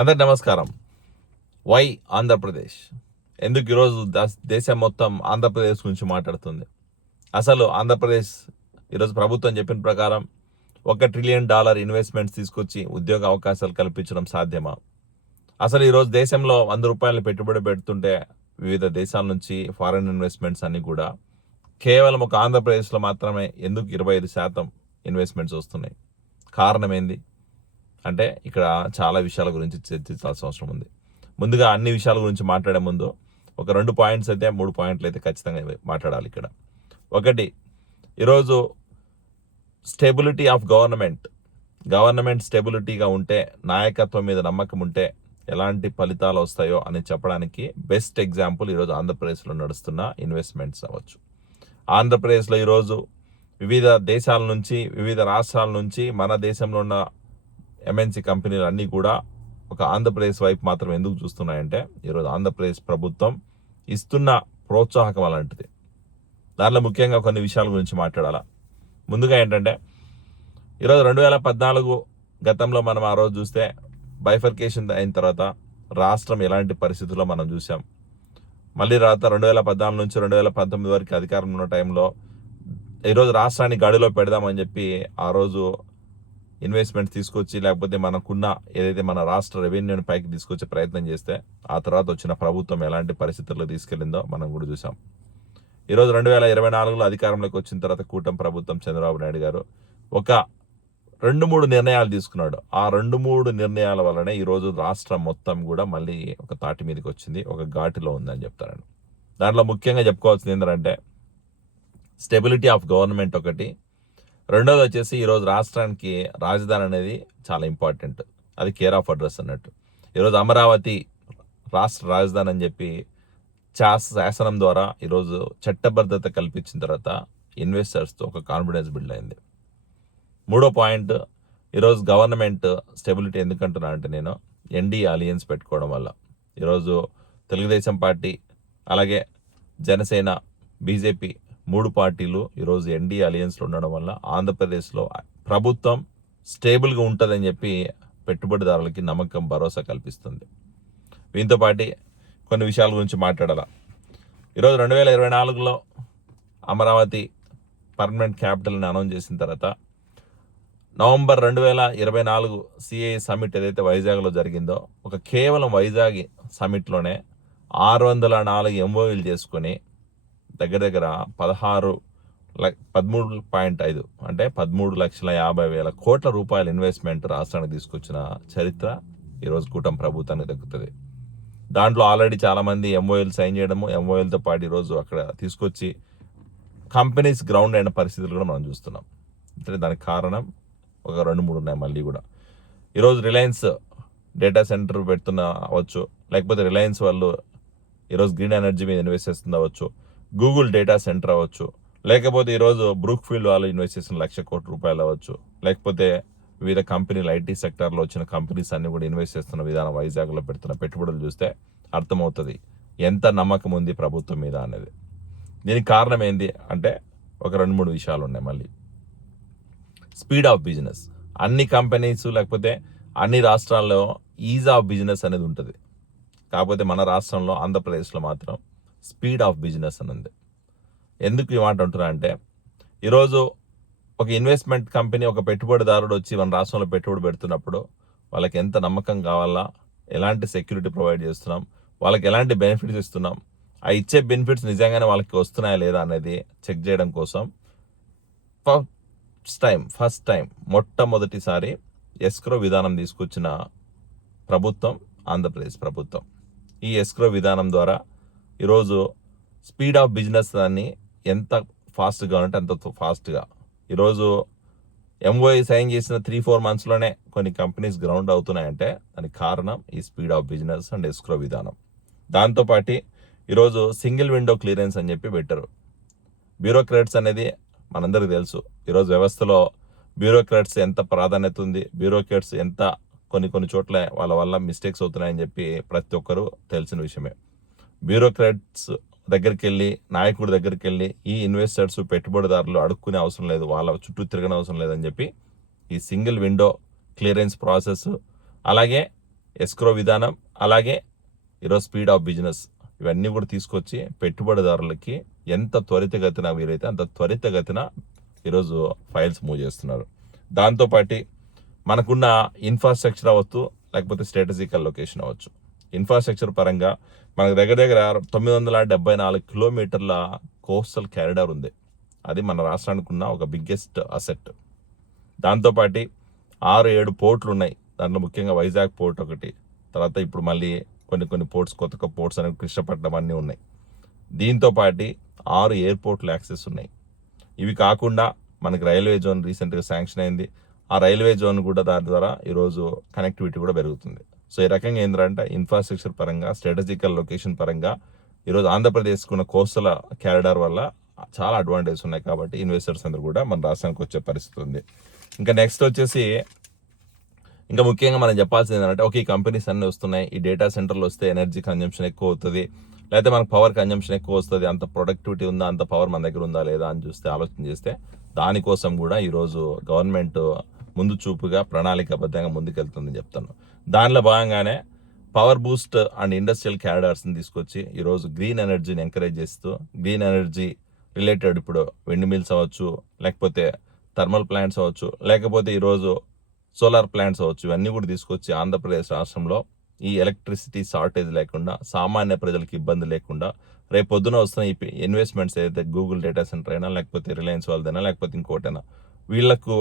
అందరికి నమస్కారం. వై ఆంధ్రప్రదేశ్? ఎందుకు ఈరోజు దేశం మొత్తం ఆంధ్రప్రదేశ్ గురించి మాట్లాడుతుంది? అసలు ఆంధ్రప్రదేశ్ ఈరోజు ప్రభుత్వం చెప్పిన ప్రకారం $1 ట్రిలియన్ ఇన్వెస్ట్మెంట్స్ తీసుకొచ్చి ఉద్యోగ అవకాశాలు కల్పించడం సాధ్యమా? అసలు ఈరోజు దేశంలో ₹100 పెట్టుబడి పెడుతుంటే వివిధ దేశాల నుంచి ఫారెన్ ఇన్వెస్ట్మెంట్స్ అన్ని కూడా కేవలం ఒక ఆంధ్రప్రదేశ్లో మాత్రమే ఎందుకు 25% ఇన్వెస్ట్మెంట్స్ వస్తున్నాయి? కారణం ఏంది అంటే ఇక్కడ చాలా విషయాల గురించి చర్చించాల్సిన అవసరం ఉంది. ముందుగా అన్ని విషయాల గురించి మాట్లాడే ముందు ఒక 2 పాయింట్స్ అయితే 3 పాయింట్లు అయితే ఖచ్చితంగా మాట్లాడాలి. ఇక్కడ ఒకటి, ఈరోజు స్టెబిలిటీ ఆఫ్ గవర్నమెంట్ స్టెబిలిటీగా ఉంటే, నాయకత్వం మీద నమ్మకం ఉంటే ఎలాంటి ఫలితాలు వస్తాయో అని చెప్పడానికి బెస్ట్ ఎగ్జాంపుల్ ఈరోజు ఆంధ్రప్రదేశ్లో నడుస్తున్న ఇన్వెస్ట్మెంట్స్ అవ్వచ్చు. ఆంధ్రప్రదేశ్లో ఈరోజు వివిధ దేశాల నుంచి, వివిధ రాష్ట్రాల నుంచి మన దేశంలో ఉన్న ఎంఎన్సీ కంపెనీలు అన్నీ కూడా ఒక ఆంధ్రప్రదేశ్ వైపు మాత్రం ఎందుకు చూస్తున్నాయంటే, ఈరోజు ఆంధ్రప్రదేశ్ ప్రభుత్వం ఇస్తున్న ప్రోత్సాహకం అలాంటిది. దానిలో ముఖ్యంగా కొన్ని విషయాల గురించి మాట్లాడాలా. ముందుగా ఏంటంటే, ఈరోజు 2014 గతంలో మనం ఆ రోజు చూస్తే బైఫర్కేషన్ అయిన తర్వాత రాష్ట్రం ఎలాంటి పరిస్థితుల్లో మనం చూసాం. మళ్ళీ తర్వాత 2014 నుంచి 2019 వరకు అధికారంలో ఉన్న టైంలో ఈరోజు రాష్ట్రాన్ని గాడిలో పెడదామని చెప్పి ఆ రోజు ఇన్వెస్ట్మెంట్ తీసుకొచ్చి, లేకపోతే మనకున్న ఏదైతే మన రాష్ట్ర రెవెన్యూని పైకి తీసుకొచ్చే ప్రయత్నం చేస్తే ఆ తర్వాత వచ్చిన ప్రభుత్వం ఎలాంటి పరిస్థితుల్లో తీసుకెళ్లిందో మనం కూడా చూసాం. ఈరోజు 2024లో అధికారంలోకి వచ్చిన తర్వాత కూటమి ప్రభుత్వం చంద్రబాబు నాయుడు గారు ఒక 2-3 నిర్ణయాలు తీసుకున్నాడు. ఆ 2-3 నిర్ణయాల వల్లనే ఈరోజు రాష్ట్రం మొత్తం కూడా మళ్ళీ ఒక తాటి మీదకి వచ్చింది, ఒక ఘాటిలో ఉందని చెప్తారని. దాంట్లో ముఖ్యంగా చెప్పుకోవాల్సింది ఏంటంటే, స్టెబిలిటీ ఆఫ్ గవర్నమెంట్ ఒకటి. రెండోది వచ్చేసి, ఈరోజు రాష్ట్రానికి రాజధాని అనేది చాలా ఇంపార్టెంట్. అది కేర్ ఆఫ్ అడ్రస్ అన్నట్టు. ఈరోజు అమరావతి రాష్ట్ర రాజధాని అని చెప్పి శాసనం ద్వారా ఈరోజు చట్టబద్ధత కల్పించిన తర్వాత ఇన్వెస్టర్స్తో ఒక కాన్ఫిడెన్స్ బిల్డ్ అయింది. మూడో పాయింట్, ఈరోజు గవర్నమెంట్ స్టెబిలిటీ ఎందుకంటున్నా అంటే, నేను ఎన్డీ అలియన్స్ పెట్టుకోవడం వల్ల ఈరోజు తెలుగుదేశం పార్టీ, అలాగే జనసేన, బీజేపీ 3 పార్టీలు ఈరోజు ఎన్డీ అలియన్స్లో ఉండడం వల్ల ఆంధ్రప్రదేశ్లో ప్రభుత్వం స్టేబుల్గా ఉంటుందని చెప్పి పెట్టుబడిదారులకి నమ్మకం, భరోసా కల్పిస్తుంది. దీంతో పాటు కొన్ని విషయాల గురించి మాట్లాడాల. ఈరోజు 2024లో అమరావతి పర్మనెంట్ క్యాపిటల్ని అనౌన్స్ చేసిన తర్వాత నవంబర్ 2024 సిఏ సమిట్ ఏదైతే వైజాగ్లో జరిగిందో, కేవలం వైజాగ్ సమిట్లోనే 604 ఎంఓయూలు చేసుకొని దగ్గర 13.5 అంటే 13,50,000 కోట్ల రూపాయల ఇన్వెస్ట్మెంట్ రాష్ట్రానికి తీసుకొచ్చిన చరిత్ర ఈరోజు కూటమి ప్రభుత్వానికి దక్కుతుంది. దాంట్లో ఆల్రెడీ చాలామంది ఎంఓయూలు సైన్ చేయడము, ఎంఓయూలతో పాటు ఈరోజు అక్కడ తీసుకొచ్చి కంపెనీస్ గ్రౌండ్ అయిన పరిస్థితులు కూడా మనం చూస్తున్నాం. అంటే దానికి కారణం ఒక 2-3 ఉన్నాయి. మళ్ళీ కూడా ఈరోజు రిలయన్స్ డేటా సెంటర్ పెడుతున్న అవ్వచ్చు, లేకపోతే రిలయన్స్ వాళ్ళు ఈరోజు గ్రీన్ ఎనర్జీ మీద ఇన్వెస్ట్ చేస్తుంది అవ్వచ్చు, గూగుల్ డేటా సెంటర్ అవ్వచ్చు, లేకపోతే ఈరోజు బ్రూక్ ఫీల్డ్ వాళ్ళు ఇన్వెస్ట్ చేసిన ₹1,00,000 కోట్ల అవ్వచ్చు, లేకపోతే వివిధ కంపెనీలు ఐటీ సెక్టార్లో వచ్చిన కంపెనీస్ అన్ని కూడా ఇన్వెస్ట్ చేస్తున్న విధానం, వైజాగ్లో పెడుతున్న పెట్టుబడులు చూస్తే అర్థమవుతుంది ఎంత నమ్మకం ఉంది ప్రభుత్వం మీద అనేది. దీనికి కారణం ఏంది అంటే ఒక 2-3 విషయాలు ఉన్నాయి. మళ్ళీ స్పీడ్ ఆఫ్ బిజినెస్. అన్ని కంపెనీస్ లేకపోతే అన్ని రాష్ట్రాల్లో ఈజ్ ఆఫ్ బిజినెస్ అనేది ఉంటుంది. కాకపోతే మన రాష్ట్రంలో ఆంధ్రప్రదేశ్లో మాత్రం స్పీడ్ ఆఫ్ బిజినెస్ అని ఉంది. ఎందుకు ఈ మాట అంటున్నా అంటే, ఈరోజు ఒక ఇన్వెస్ట్మెంట్ కంపెనీ, ఒక పెట్టుబడిదారుడు వచ్చి మన రాష్ట్రంలో పెట్టుబడి పెడుతున్నప్పుడు వాళ్ళకి ఎంత నమ్మకం కావాలా, ఎలాంటి సెక్యూరిటీ ప్రొవైడ్ చేస్తున్నాం, వాళ్ళకి ఎలాంటి బెనిఫిట్స్ ఇస్తున్నాం, ఆ ఇచ్చే బెనిఫిట్స్ నిజంగానే వాళ్ళకి వస్తున్నాయా లేదా అనేది చెక్ చేయడం కోసం ఫస్ట్ టైం మొట్టమొదటిసారి ఎస్క్రో విధానం తీసుకొచ్చిన ప్రభుత్వం ఆంధ్రప్రదేశ్ ప్రభుత్వం. ఈ ఎస్క్రో విధానం ద్వారా ఈరోజు స్పీడ్ ఆఫ్ బిజినెస్ దాన్ని ఎంత ఫాస్ట్గా అంటే అంత ఫాస్ట్గా ఈరోజు ఎంఓఐ సైన్ చేసిన 3-4 మంత్స్లోనే కొన్ని కంపెనీస్ గ్రౌండ్ అవుతున్నాయంటే దానికి కారణం ఈ speed of business and escrow విధానం. దాంతోపాటు ఈరోజు సింగిల్ విండో క్లియరెన్స్ అని చెప్పి పెట్టారు. బ్యూరోక్రాట్స్ అనేది మనందరికీ తెలుసు. ఈరోజు వ్యవస్థలో బ్యూరోక్రాట్స్ ఎంత ప్రాధాన్యత ఉంది, బ్యూరోక్రాట్స్ ఎంత కొన్ని చోట్ల వాళ్ళ వల్ల మిస్టేక్స్ అవుతున్నాయని చెప్పి ప్రతి ఒక్కరూ తెలిసిన విషయమే. బ్యూరోక్రాట్స్ దగ్గరికి వెళ్ళి, నాయకుడి దగ్గరికి వెళ్ళి ఈ ఇన్వెస్టర్స్, పెట్టుబడిదారులు అడుక్కునే అవసరం లేదు, వాళ్ళ చుట్టూ తిరగని అవసరం లేదని చెప్పి ఈ సింగిల్ విండో క్లియరెన్స్ ప్రాసెస్, అలాగే ఎస్క్రో విధానం, అలాగే ఈరోజు స్పీడ్ ఆఫ్ బిజినెస్, ఇవన్నీ కూడా తీసుకొచ్చి పెట్టుబడిదారులకి ఎంత త్వరితగతిన వీలైతే అంత త్వరితగతిన ఈరోజు ఫైల్స్ మూవ్ చేస్తున్నారు. దాంతోపాటు మనకున్న ఇన్ఫ్రాస్ట్రక్చర్ అవ్వచ్చు, లేకపోతే స్ట్రాటజికల్ లొకేషన్ అవ్వచ్చు. ఇన్ఫ్రాస్ట్రక్చర్ పరంగా మనకు దగ్గర దగ్గర 974 కిలోమీటర్ల కోస్టల్ క్యారిడార్ ఉంది. అది మన రాష్ట్రానికి ఉన్న ఒక బిగ్గెస్ట్ అసెట్. దాంతోపాటు 6-7 పోర్ట్లు ఉన్నాయి. దాంట్లో ముఖ్యంగా వైజాగ్ పోర్ట్ ఒకటి, తర్వాత ఇప్పుడు మళ్ళీ కొన్ని పోర్ట్స్, కొత్త పోర్ట్స్ అనేవి కృష్ణపట్నం అన్నీ ఉన్నాయి. దీంతోపాటు 6 ఎయిర్పోర్ట్లు యాక్సెస్ ఉన్నాయి. ఇవి కాకుండా మనకి రైల్వే జోన్ రీసెంట్గా శాంక్షన్ అయింది. ఆ రైల్వే జోన్ కూడా దాని ద్వారా ఈరోజు కనెక్టివిటీ కూడా పెరుగుతుంది. సో ఈ రకంగా ఏంటంటే ఇన్ఫ్రాస్ట్రక్చర్ పరంగా, స్ట్రాటజికల్ లొకేషన్ పరంగా ఈరోజు ఆంధ్రప్రదేశ్కు ఉన్న కోస్టల్ క్యారిడార్ వల్ల చాలా అడ్వాంటేజ్ ఉన్నాయి. కాబట్టి ఇన్వెస్టర్స్ అందరూ కూడా మన రాష్ట్రానికి వచ్చే పరిస్థితి ఉంది. ఇంకా నెక్స్ట్ వచ్చేసి ఇంకా ముఖ్యంగా మనం చెప్పాల్సింది ఏంటంటే, ఈ కంపెనీస్ అన్నీ వస్తున్నాయి, ఈ డేటా సెంటర్లు వస్తే ఎనర్జీ కన్జంప్షన్ ఎక్కువ అవుతుంది, లేకపోతే మనకు పవర్ కన్జంప్షన్ ఎక్కువ వస్తుంది, అంత ప్రొడక్టివిటీ ఉందా, అంత పవర్ మన దగ్గర ఉందా లేదా అని ఆలోచన చేస్తే దానికోసం కూడా ఈరోజు గవర్నమెంట్ ముందు చూపుగా ప్రణాళికాబద్ధంగా ముందుకెళ్తుందని చెప్తాను. దానిలో భాగంగానే పవర్ బూస్ట్ అండ్ ఇండస్ట్రియల్ క్యారిడార్స్ని తీసుకొచ్చి ఈరోజు గ్రీన్ ఎనర్జీని ఎంకరేజ్ చేస్తూ, గ్రీన్ ఎనర్జీ రిలేటెడ్ ఇప్పుడు విండ్ మిల్స్ అవ్వచ్చు, లేకపోతే థర్మల్ ప్లాంట్స్ అవ్వచ్చు, లేకపోతే ఈరోజు సోలార్ ప్లాంట్స్ అవ్వచ్చు, ఇవన్నీ కూడా తీసుకొచ్చి ఆంధ్రప్రదేశ్ రాష్ట్రంలో ఈ ఎలక్ట్రిసిటీ షార్టేజ్ లేకుండా, సామాన్య ప్రజలకు ఇబ్బంది లేకుండా, రేపు పొద్దున వస్తున్న ఈ ఇన్వెస్ట్మెంట్స్ ఏదైతే గూగుల్ డేటా సెంటర్ అయినా, లేకపోతే రిలయన్స్ వాళ్ళదైనా, లేకపోతే ఇంకోటైనా, వీళ్ళకు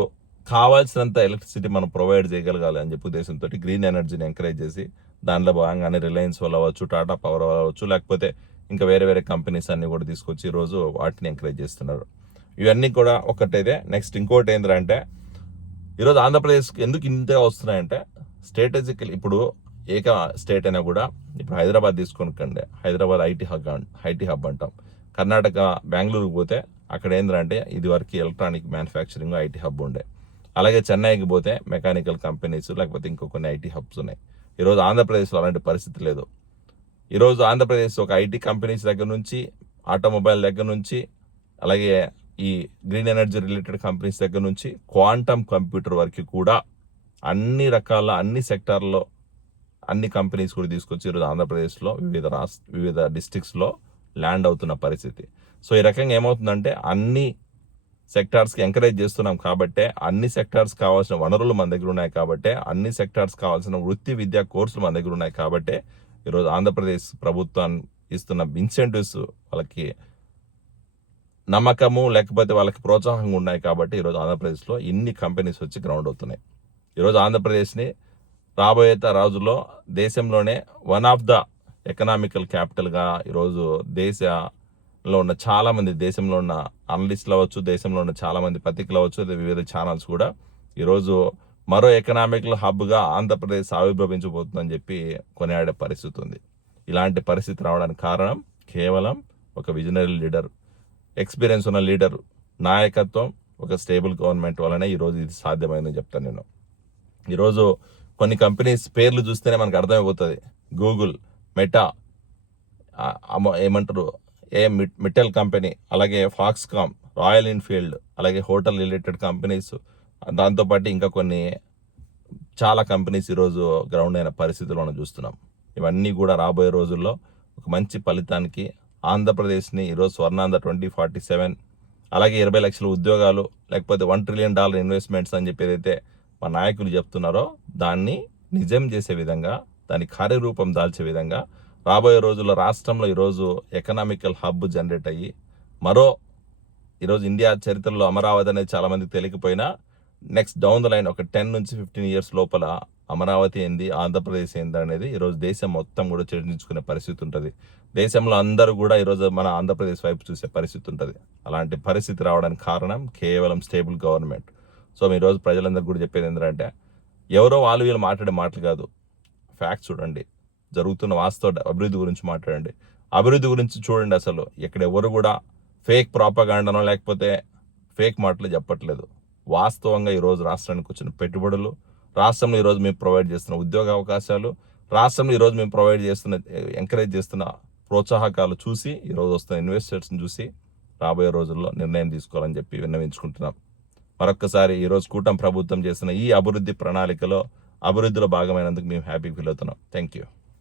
కావాల్సినంత ఎలక్ట్రిసిటీ మనం ప్రొవైడ్ చేయగలగాలి అని చెప్పి ఉద్దేశంతో గ్రీన్ ఎనర్జీని ఎంకరేజ్ చేసి, దానిలో భాగంగానే రిలయన్స్ వాళ్ళు అవ్వచ్చు, టాటా పవర్ అవ్వచ్చు, లేకపోతే ఇంకా వేరే కంపెనీస్ అన్ని కూడా తీసుకొచ్చి ఈరోజు వాటిని ఎంకరేజ్ చేస్తున్నారు. ఇవన్నీ కూడా ఒకటైతే. నెక్స్ట్ ఇంకోటి ఏంటంటే, ఈరోజు ఆంధ్రప్రదేశ్కి ఎందుకు ఇంతగా వస్తున్నాయంటే, స్ట్రాటజికల్ ఇప్పుడు ఏక స్టేట్ అయినా కూడా, ఇప్పుడు హైదరాబాద్ తీసుకోనికండి, హైదరాబాద్ ఐటీ హబ్ అంటాం. కర్ణాటక బెంగళూరుకి పోతే అక్కడ ఏంటంటే ఇది వరకు ఎలక్ట్రానిక్ మ్యానుఫ్యాక్చరింగ్ ఐటీ హబ్ ఉండే. అలాగే చెన్నైకి పోతే మెకానికల్ కంపెనీస్, లేకపోతే ఇంకో కొన్ని ఐటీ హబ్స్ ఉన్నాయి. ఈరోజు ఆంధ్రప్రదేశ్లో అలాంటి పరిస్థితి లేదు. ఈరోజు ఆంధ్రప్రదేశ్ ఒక ఐటీ కంపెనీస్ దగ్గర నుంచి, ఆటోమొబైల్ దగ్గర నుంచి, అలాగే ఈ గ్రీన్ ఎనర్జీ రిలేటెడ్ కంపెనీస్ దగ్గర నుంచి, క్వాంటమ్ కంప్యూటర్ వరకు కూడా అన్ని రకాల, అన్ని సెక్టార్లో అన్ని కంపెనీస్ కూడా తీసుకొచ్చి ఈరోజు ఆంధ్రప్రదేశ్లో వివిధ డిస్ట్రిక్ట్స్లో ల్యాండ్ అవుతున్న పరిస్థితి. సో ఈ రకంగా ఏమవుతుందంటే, అన్ని సెక్టార్స్కి ఎంకరేజ్ చేస్తున్నాం కాబట్టే, అన్ని సెక్టార్స్ కావాల్సిన వనరులు మన దగ్గర ఉన్నాయి కాబట్టే, అన్ని సెక్టార్స్ కావాల్సిన వృత్తి విద్యా కోర్సులు మన దగ్గర ఉన్నాయి కాబట్టే ఈరోజు ఆంధ్రప్రదేశ్ ప్రభుత్వం ఇస్తున్న ఇన్సెంటివ్స్ వాళ్ళకి నమ్మకము, లేకపోతే వాళ్ళకి ప్రోత్సాహంగా ఉన్నాయి కాబట్టి ఈరోజు ఆంధ్రప్రదేశ్లో ఇన్ని కంపెనీస్ వచ్చి గ్రౌండ్ అవుతున్నాయి. ఈరోజు ఆంధ్రప్రదేశ్ని రాబోయే రోజుల్లో దేశంలోనే వన్ ఆఫ్ ద ఎకనామికల్ క్యాపిటల్గా ఈరోజు దేశంలో ఉన్న చాలామంది, దేశంలో ఉన్న అనలిస్టులు అవ్వచ్చు, దేశంలో ఉన్న చాలామంది పత్రికలు అవ్వచ్చు, వివిధ ఛానల్స్ కూడా ఈరోజు మరో ఎకనామికల్ హబ్గా ఆంధ్రప్రదేశ్ ఆవిర్భవించబోతుందని చెప్పి కొనియాడే పరిస్థితి ఉంది. ఇలాంటి పరిస్థితి రావడానికి కారణం కేవలం ఒక విజనరీ లీడర్, ఎక్స్పీరియన్స్ ఉన్న లీడర్ నాయకత్వం, ఒక స్టేబుల్ గవర్నమెంట్ వల్లనే ఈరోజు ఇది సాధ్యమైందని చెప్తాను నేను. ఈరోజు కొన్ని కంపెనీస్ పేర్లు చూస్తేనే మనకు అర్థమైపోతుంది. గూగుల్, మెటా, మిట్టెల్ కంపెనీ, అలాగే ఫాక్స్కామ్, రాయల్ ఎన్ఫీల్డ్, అలాగే హోటల్ రిలేటెడ్ కంపెనీస్, దాంతోపాటు ఇంకా కొన్ని చాలా కంపెనీస్ ఈరోజు గ్రౌండ్ అయిన పరిస్థితులు మనం చూస్తున్నాం. ఇవన్నీ కూడా రాబోయే రోజుల్లో ఒక మంచి ఫలితానికి ఆంధ్రప్రదేశ్ని ఈరోజు స్వర్ణాంధ్ర 2047, అలాగే 20 లక్షల ఉద్యోగాలు, లేకపోతే $1 ట్రిలియన్ ఇన్వెస్ట్మెంట్స్ అని చెప్పి ఏదైతే మా నాయకులు చెప్తున్నారో దాన్ని నిజం చేసే విధంగా, దాని కార్యరూపం దాల్చే విధంగా రాబోయే రోజుల్లో రాష్ట్రంలో ఈరోజు ఎకనామికల్ హబ్ జనరేట్ అయ్యి, ఈరోజు ఇండియా చరిత్రలో అమరావతి అనేది చాలామందికి తెలియకపోయినా, నెక్స్ట్ డౌన్ ద లైన్ ఒక 10 నుంచి 15 ఇయర్స్ లోపల అమరావతి ఏంది, ఆంధ్రప్రదేశ్ ఏంది అనేది ఈరోజు దేశం మొత్తం కూడా చర్చించుకునే పరిస్థితి ఉంటుంది. దేశంలో అందరూ కూడా ఈరోజు మన ఆంధ్రప్రదేశ్ వైపు చూసే పరిస్థితి ఉంటుంది. అలాంటి పరిస్థితి రావడానికి కారణం కేవలం స్టేబుల్ గవర్నమెంట్. సో ఈరోజు ప్రజలందరూ కూడా చెప్పేది ఏంటంటే, ఎవరో వీళ్ళు మాట్లాడే మాటలు కాదు, ఫ్యాక్ట్స్ చూడండి, జరుగుతున్న వాస్తవ అభివృద్ధి గురించి మాట్లాడండి. అభివృద్ధి గురించి చూడండి. అసలు ఇక్కడ ఎవరు కూడా ఫేక్ ప్రాపగాండానో లేకపోతే ఫేక్ మాటలు చెప్పట్లేదు. వాస్తవంగా ఈరోజు రాష్ట్రానికి వచ్చిన పెట్టుబడులు, రాష్ట్రంలో ఈరోజు మేము ప్రొవైడ్ చేస్తున్న ఉద్యోగ అవకాశాలు, రాష్ట్రంలో ఈరోజు మేము ప్రొవైడ్ చేస్తున్న, ఎంకరేజ్ చేస్తున్న ప్రోత్సాహకాలు చూసి, ఈరోజు వస్తున్న ఇన్వెస్టర్స్ని చూసి రాబోయే రోజుల్లో నిర్ణయం తీసుకోవాలని చెప్పి విన్నవించుకుంటున్నాం. మరొక్కసారి ఈరోజు కూటమి ప్రభుత్వం చేసిన ఈ అభివృద్ధి ప్రణాళికలో అభివృద్ధిలో భాగమైనందుకు మేము హ్యాపీ ఫీల్ అవుతున్నాం. Thank you.